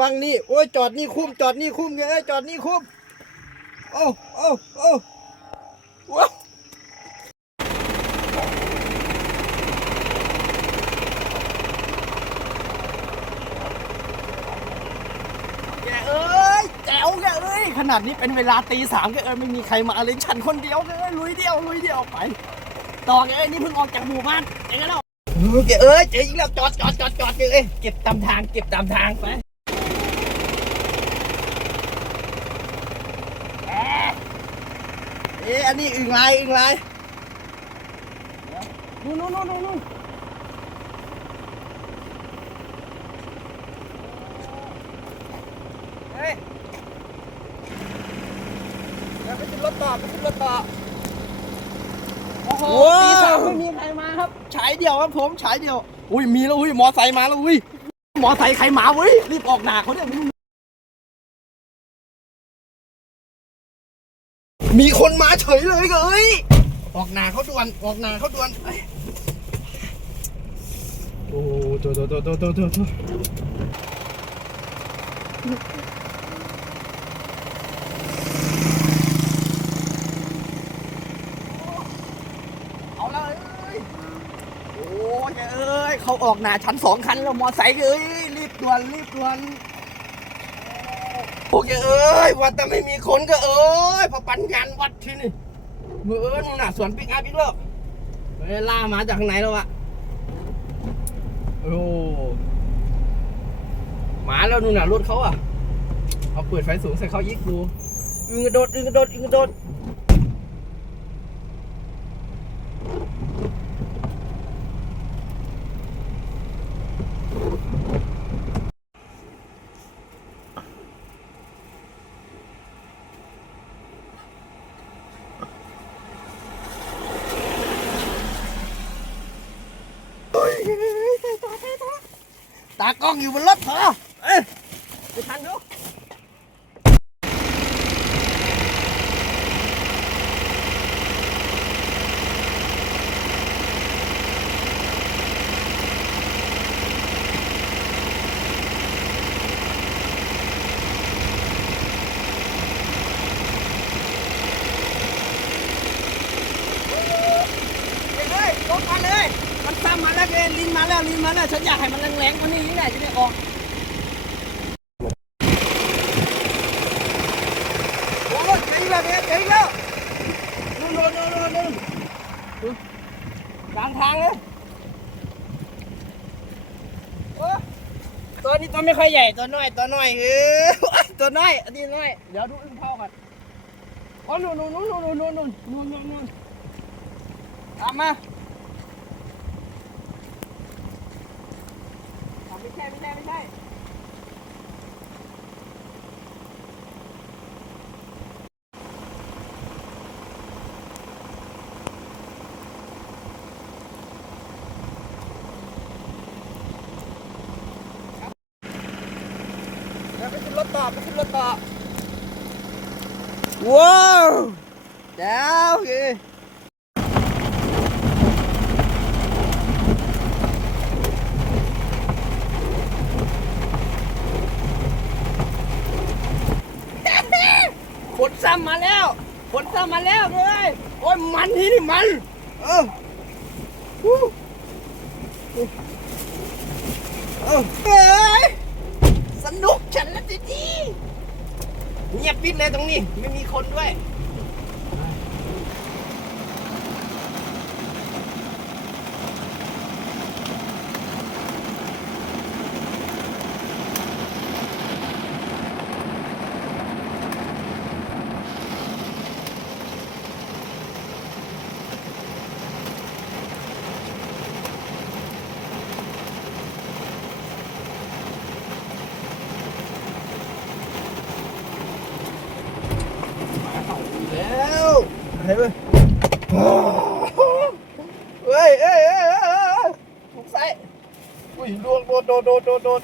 บังนี่โอ้ยจอดนี่คุ้มจอดนี่คุ้มเอ้ยจอดนี่คุ้มโอ้โอ้โอ้ว้าแกเอ้ยแจ๋วแกเอ้ยขนาดนี้เป็นเวลาตีสามแกเอ้ยไม่มีใครมาเลยฉันคนเดียวแกเอ้ยลุยเดียวลุยเดียวไปต่อแกเอ้ยนี่เพิ่งออกจากหมู่บ้านเองแล้วเออแกเอ้ยเจ๊อีกแล้วจอดจอดจอดจอดแกเอ้ยเก็บตามทางเก็บตามทางไป อ๊ะอันนี้อึ่งลายอึ่งลายนู่นนู่นนู่นนู่นนู่นเฮ้ยเดี๋ยวไปขึ้นรถต่อไปขึ้นรถต่อโอ้โหตีสามไม่มีใครมาครับฉายเดียวครับผมฉายเดียว อุ้ยมีแล้วอุ้ยมอไซค์มาแล้วอุ้ยมอไซค์ใครมาเว้ยรีบออกหนาเขาเนี่ย มีคนมาเฉยเลยเอ้ยออกหนาเขาด่วนออกหนาเขาด่วนเอ้ยโอ้โตโตโตโตโตโตโตเอาเอ้ยโอ้ยเอ้ยเขาออกหนาชั้นสองคันแล้วมอไซค์เอ้ยรีบด่วนรีบด่วน โอเคเอ้ยวัดแต่ไม่มีคนก็เอ้ยพอปันงานวัดที่นี่เมื่อนน่ะสวนปิกอัพอีกแล้วเวล่ามาจากข้างไหนแล้วอะโอ้มาแล้วนู่นน่ะรถเขาอะเอาเปิดไฟสูงใส่เขายิกดูอึงกระโดดอึงกระโดดอึงกระโดด ตากล้องอยู่บนรถเหรอเอ้ยไปทันดูเฮ้ยลงมาเลย มันซ้ำมาแล้วเอลินมาแล้วลินมาแล้วฉันอยากให้มันแรงๆกว่านี้นี่แหละจะได้ออกโอ้ยเจ๋งแล้วเนี่ยเจ๋งแล้วนู่นนู่นนู่นนู่นนู่นดูกลางทางเลยโอ้ตัวนี้ตัวไม่ค่อยใหญ่ตัวน้อยตัวน้อยเออตัวน้อยอันนี้น้อยเดี๋ยวดูอึ้งเท่ากันอ๋อนู่นนู่นนู่นนู่นนู่นนู่นนู่นนู่นนู่นตามมา อ๋อไม่ ใช่ไม่ใช่ไม่ใช่เดี๋ยวไปขึ้นรถต่อไปขึ้นรถต่อว้าวเจ้าคือฝน ซ้ำมาแล้วฝนซ้ำมาแล้วเลยโอ้ยมันที่นี่มัน เออฮู้เออเฮ้ยสนุกฉันแล้วทีนี้เงียบปิดเลยตรงนี้ ไม่มีคนด้วย แล้ว อะไรเว้ยเฮ้ยเฮ้ยเฮ้ยเฮ้ยถูกใส่อุ้ยลวงโดนโดนโดนโดนโดน